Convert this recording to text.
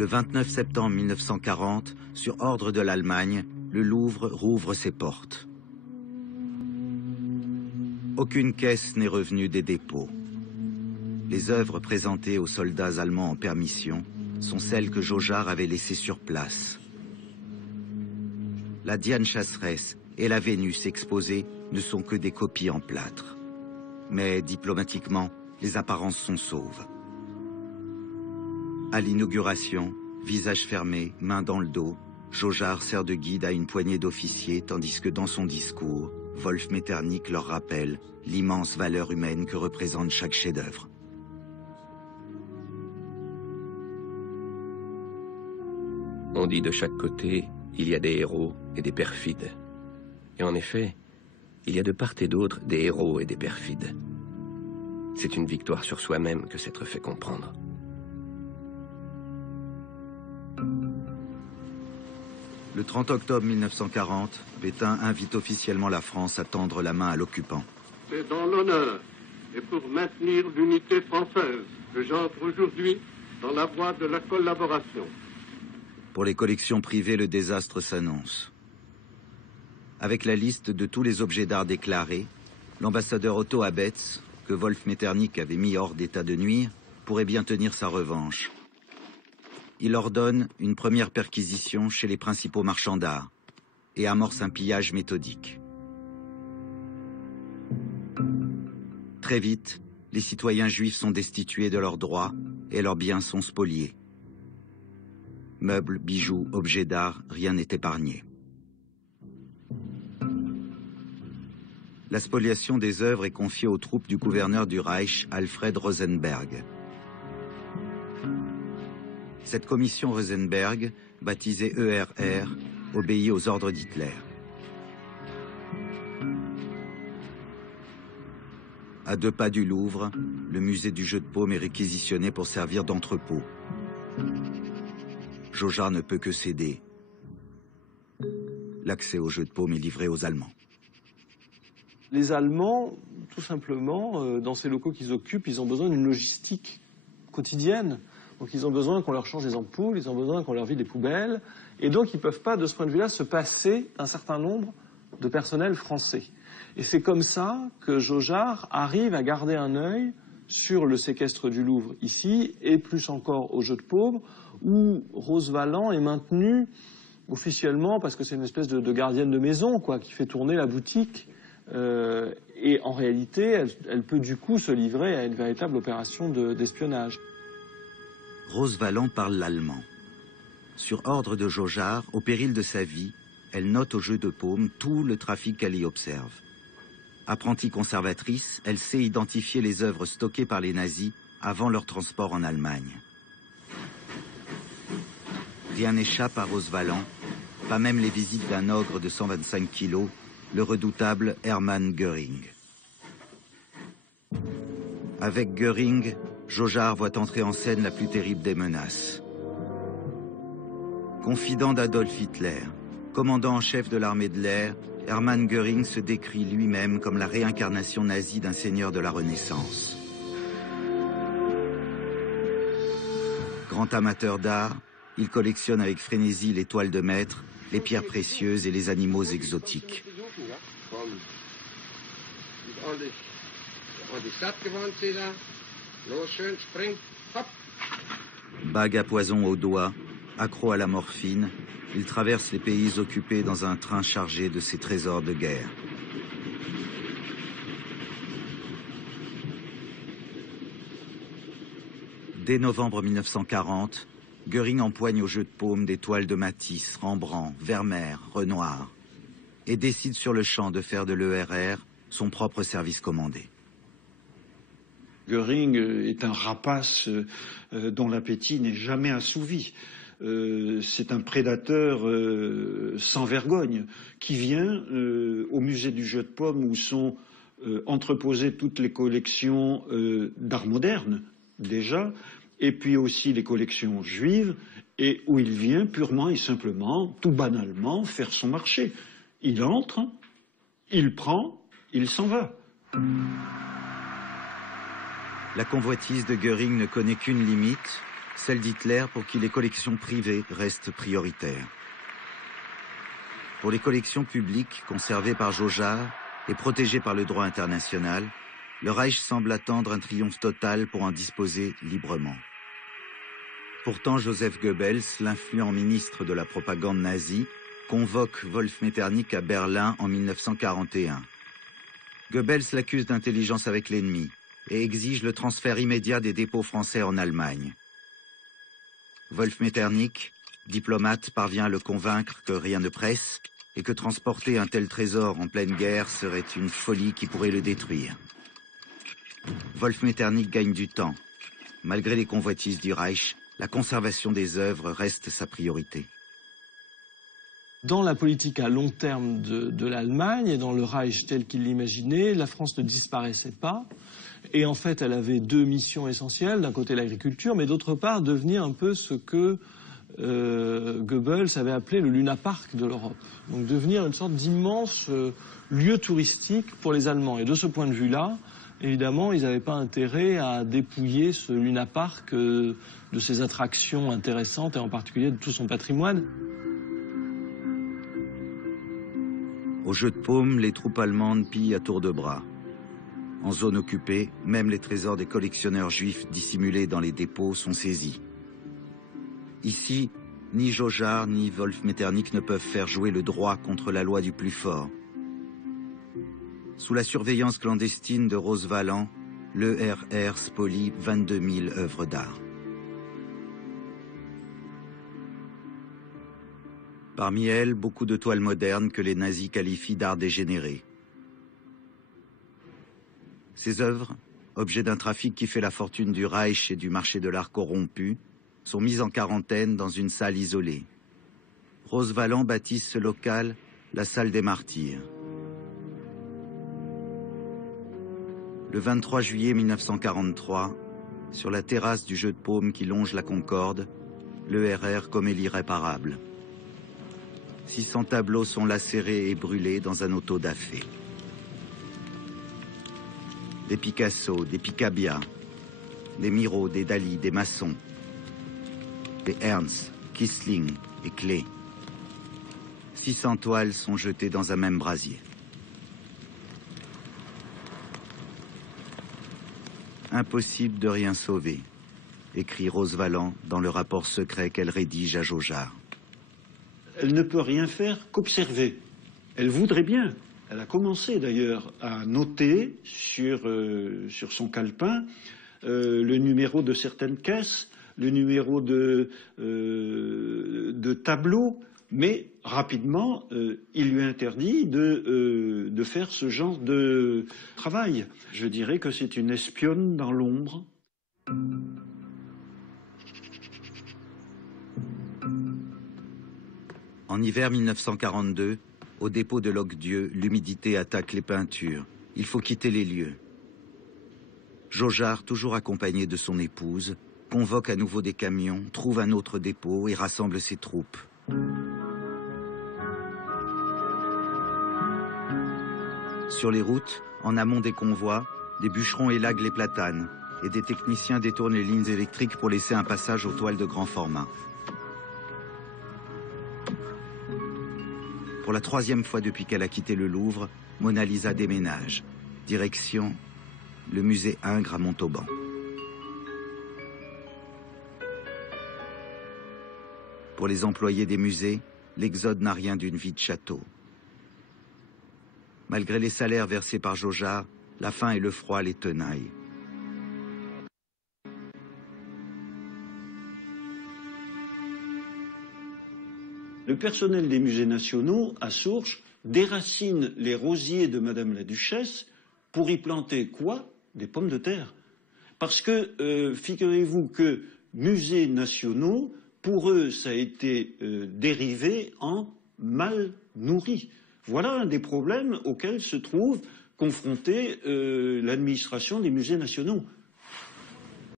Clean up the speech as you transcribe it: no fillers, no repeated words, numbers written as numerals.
Le 29 septembre 1940, sur ordre de l'Allemagne, le Louvre rouvre ses portes. Aucune caisse n'est revenue des dépôts. Les œuvres présentées aux soldats allemands en permission sont celles que Jaugeard avait laissées sur place. La Diane chasseresse et la Vénus exposées ne sont que des copies en plâtre. Mais diplomatiquement, les apparences sont sauves. À l'inauguration, visage fermé, main dans le dos, Jaugeard sert de guide à une poignée d'officiers, tandis que dans son discours, Wolf Metternich leur rappelle l'immense valeur humaine que représente chaque chef-d'œuvre. On dit de chaque côté, il y a des héros et des perfides. Et en effet, il y a de part et d'autre des héros et des perfides. C'est une victoire sur soi-même que s'être fait comprendre. Le 30 octobre 1940, Pétain invite officiellement la France à tendre la main à l'occupant. C'est dans l'honneur et pour maintenir l'unité française que j'entre aujourd'hui dans la voie de la collaboration. Pour les collections privées, le désastre s'annonce. Avec la liste de tous les objets d'art déclarés, l'ambassadeur Otto Abetz, que Wolf Metternich avait mis hors d'état de nuire, pourrait bien tenir sa revanche. Il ordonne une première perquisition chez les principaux marchands d'art et amorce un pillage méthodique. Très vite, les citoyens juifs sont destitués de leurs droits et leurs biens sont spoliés. Meubles, bijoux, objets d'art, rien n'est épargné. La spoliation des œuvres est confiée aux troupes du gouverneur du Reich, Alfred Rosenberg. Cette commission Rosenberg, baptisée ERR, obéit aux ordres d'Hitler. À 2 pas du Louvre, le musée du jeu de paume est réquisitionné pour servir d'entrepôt. Jaugeard ne peut que céder. L'accès au jeu de paume est livré aux Allemands. Les Allemands, tout simplement, dans ces locaux qu'ils occupent, ils ont besoin d'une logistique quotidienne. Donc ils ont besoin qu'on leur change les ampoules, ils ont besoin qu'on leur vide les poubelles. Et donc ils ne peuvent pas, de ce point de vue-là, se passer d'un certain nombre de personnel français. Et c'est comme ça que Jaugeard arrive à garder un œil sur le séquestre du Louvre ici, et plus encore au jeu de paume, où Rose Valland est maintenue officiellement, parce que c'est une espèce de gardienne de maison, quoi, qui fait tourner la boutique. Et en réalité, elle peut du coup se livrer à une véritable opération d'espionnage. Rose Valland parle l'allemand. Sur ordre de Jaugeard, au péril de sa vie, elle note au jeu de paume tout le trafic qu'elle y observe. Apprentie conservatrice, elle sait identifier les œuvres stockées par les nazis avant leur transport en Allemagne. Rien n'échappe à Rose Valland, pas même les visites d'un ogre de 125 kilos, le redoutable Hermann Göring. Avec Göring, Jaugeard voit entrer en scène la plus terrible des menaces. Confident d'Adolf Hitler, commandant en chef de l'armée de l'air, Hermann Göring se décrit lui-même comme la réincarnation nazie d'un seigneur de la Renaissance. Grand amateur d'art, il collectionne avec frénésie les toiles de maître, les pierres précieuses et les animaux exotiques. Bague à poison au doigt, accro à la morphine, il traverse les pays occupés dans un train chargé de ses trésors de guerre. Dès novembre 1940, Göring empoigne au jeu de paume des toiles de Matisse, Rembrandt, Vermeer, Renoir et décide sur le champ de faire de l'ERR son propre service commandé. Göring est un rapace dont l'appétit n'est jamais assouvi. C'est un prédateur sans vergogne qui vient au musée du jeu de paume où sont entreposées toutes les collections d'art moderne déjà, et puis aussi les collections juives, et où il vient purement et simplement, tout banalement, faire son marché. Il entre, il prend, il s'en va. La convoitise de Göring ne connaît qu'une limite, celle d'Hitler pour qui les collections privées restent prioritaires. Pour les collections publiques conservées par Jaugeard et protégées par le droit international, le Reich semble attendre un triomphe total pour en disposer librement. Pourtant, Joseph Goebbels, l'influent ministre de la propagande nazie, convoque Wolf Metternich à Berlin en 1941. Goebbels l'accuse d'intelligence avec l'ennemi et exige le transfert immédiat des dépôts français en Allemagne. Wolf Metternich, diplomate, parvient à le convaincre que rien ne presse et que transporter un tel trésor en pleine guerre serait une folie qui pourrait le détruire. Wolf Metternich gagne du temps. Malgré les convoitises du Reich, la conservation des œuvres reste sa priorité. Dans la politique à long terme de l'Allemagne et dans le Reich tel qu'il l'imaginait, la France ne disparaissait pas. Et en fait, elle avait deux missions essentielles. D'un côté, l'agriculture, mais d'autre part, devenir un peu ce que Goebbels avait appelé le Luna Park de l'Europe. Donc devenir une sorte d'immense lieu touristique pour les Allemands. Et de ce point de vue-là, évidemment, ils n'avaient pas intérêt à dépouiller ce Luna Park de ses attractions intéressantes et en particulier de tout son patrimoine. Au jeu de paume, les troupes allemandes pillent à tour de bras. En zone occupée, même les trésors des collectionneurs juifs dissimulés dans les dépôts sont saisis. Ici, ni Jaugeard ni Wolf Metternich ne peuvent faire jouer le droit contre la loi du plus fort. Sous la surveillance clandestine de Rose Valland, l'ERR spolie 22 000 œuvres d'art. Parmi elles, beaucoup de toiles modernes que les nazis qualifient d'art dégénéré. Ces œuvres, objets d'un trafic qui fait la fortune du Reich et du marché de l'art corrompu, sont mises en quarantaine dans une salle isolée. Rose Valland baptise ce local la salle des martyrs. Le 23 juillet 1943, sur la terrasse du jeu de paume qui longe la Concorde, l'ERR commet l'irréparable. 600 tableaux sont lacérés et brûlés dans un auto-da-fé. Des Picasso, des Picabia, des Miro, des Dali, des Masson, des Ernst, Kissling et Klee. 600 toiles sont jetées dans un même brasier. Impossible de rien sauver, écrit Rose Valland dans le rapport secret qu'elle rédige à Jaugeard. Elle ne peut rien faire qu'observer. Elle voudrait bien. Elle a commencé d'ailleurs à noter sur son calepin le numéro de certaines caisses, le numéro de tableaux, mais rapidement, il lui interdit de faire ce genre de travail. Je dirais que c'est une espionne dans l'ombre. En hiver 1942, au dépôt de Locdieu, l'humidité attaque les peintures. Il faut quitter les lieux. Jaugeard, toujours accompagné de son épouse, convoque à nouveau des camions, trouve un autre dépôt et rassemble ses troupes. Sur les routes, en amont des convois, des bûcherons élaguent les platanes et des techniciens détournent les lignes électriques pour laisser un passage aux toiles de grand format. Pour la troisième fois depuis qu'elle a quitté le Louvre, Mona Lisa déménage. Direction le musée Ingres à Montauban. Pour les employés des musées, l'exode n'a rien d'une vie de château. Malgré les salaires versés par Jaugeard, la faim et le froid les tenaillent. Le personnel des musées nationaux, à Sourches, déracine les rosiers de Madame la Duchesse pour y planter quoi? Des pommes de terre. Parce que, figurez-vous que musées nationaux, pour eux, ça a été dérivé en mal nourris. Voilà un des problèmes auxquels se trouve confrontée l'administration des musées nationaux.